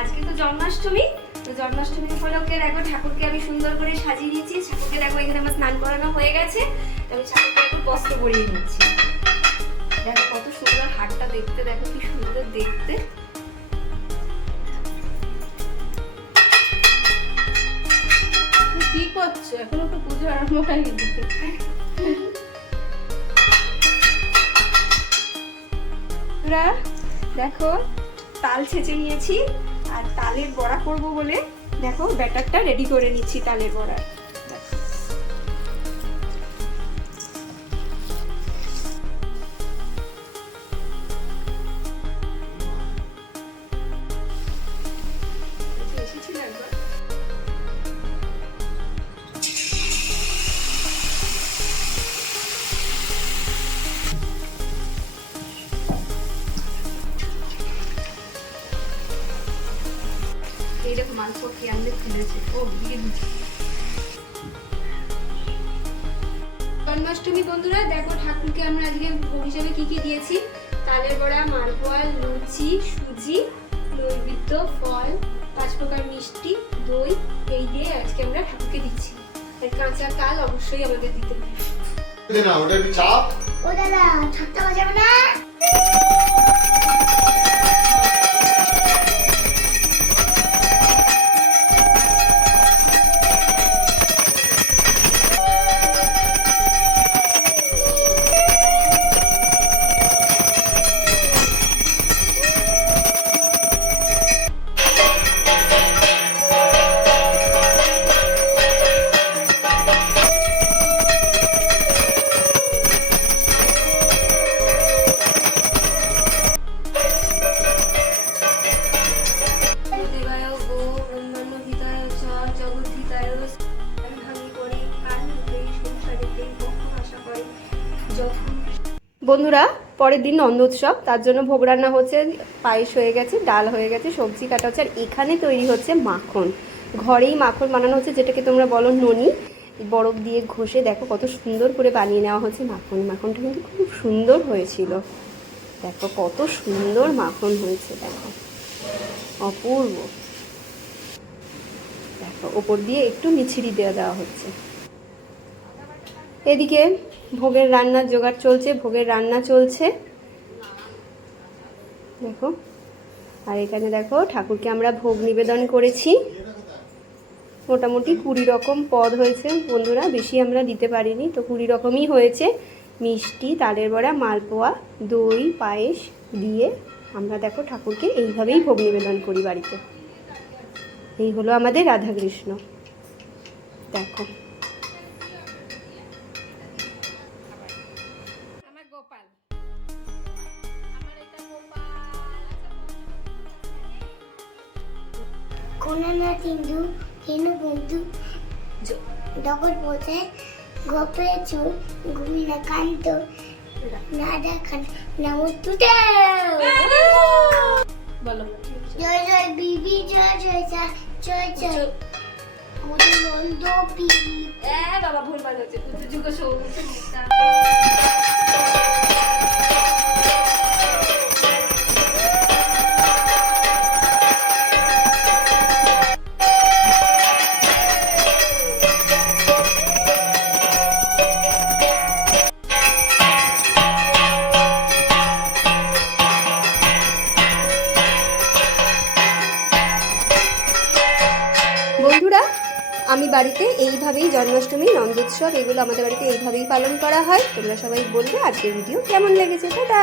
আজকে তো জন্মাষ্টমী, তো জন্মাষ্টমী উপলক্ষে দেখো ঠাকুরকে আমি সুন্দর করে সাজিয়ে দিয়েছি। ঠাকুরকে দেখো এখানে আমার স্নান করানো হয়ে গেছে, আমি ঠাকুরকে একটু বস্ত্র পরিয়ে নিচ্ছি। দেখো কত সুন্দর হাটটা দেখতে, দেখো কি সুন্দর দেখতে। কি করছো? এখনো তো পুজো আরম্ভ হয়নি। দেখো তাল ছেঁচে নিয়েছি, আর তালের বড়া করব বলে দেখো ব্যাটারটা রেডি করে নিচ্ছি তালের বড়া। এইরকম মাংস কি আনলে ফেলেছে ও দিকে দিচ্ছি। জন্মাষ্টমী বন্ধুরা দেখো ঠাকুরকে আমরা আজকে ভোগ হিসেবে কি কি দিয়েছি, তালের বড়া, মালপোয়া, লুচি, সুজি, নৈবেদ্য, ফল, 5 প্রকার মিষ্টি, দই, এই দিয়ে আজকে আমরা ঠাকুরকে দিচ্ছি। আর কাঁচা তাল অবশ্যই আমাদের দিতে হবে। না ওটা একটু চাপ। ও দাদা ছাড়তে বাজাবে না। বন্ধুরা পরের দিন নন্দোৎসব, তার জন্য ভোগ রান্না হচ্ছে, পায়েস হয়ে গেছে, ডাল হয়ে গেছে, সবজি কাটা হচ্ছে, আর এখানে তৈরি হচ্ছে মাখন। ঘরেই মাখন বানানো হচ্ছে, যেটাকে তোমরা বলো ননি। বরফ দিয়ে ঘষে দেখো কত সুন্দর করে বানিয়ে নেওয়া হচ্ছে মাখন। মাখনটা কিন্তু খুব সুন্দর হয়েছিল, দেখো কত সুন্দর মাখন হয়েছে, দেখো অপূর্ব। দেখো ওপর দিয়ে একটু মিছরি দেওয়া হচ্ছে। এদিকে ভোগের রান্নার জোগাড় চলছে, ভোগের রান্না চলছে দেখো। আর এখানে দেখো ঠাকুরকে আমরা ভোগ নিবেদন করেছি, মোটামুটি 20 রকম পদ হয়েছে বন্ধুরা, বেশি আমরা দিতে পারিনি, তো 20 রকমই হয়েছে। মিষ্টি, তালের বড়া, মালপোয়া, দই, পায়েস দিয়ে আমরা দেখো ঠাকুরকে এইভাবেই ভোগ নিবেদন করি বাড়িতে। এই হলো আমাদের রাধাকৃষ্ণ দেখো। কোনা তিন্দু কেনু বন্ধু ডগর পথে গোপে চুল ঘুমিনা কান্ত নাডা খান নাম তুটে বলো। জয় জয় বিবি জয় জয় জয় জয় আমাদের নন্দ বিবি। বাবা ভুল ভাল হচ্ছে, যুগ সৌরভ। বন্ধুরা আমি বাড়িতে এইভাবেই জন্মাষ্টমী, নন্দোৎসব এগুলো আমাদের বাড়িতে এইভাবেই পালন করা হয়। তোমরা সবাই বলবে আজকের ভিডিও কেমন লেগেছে। টাটা।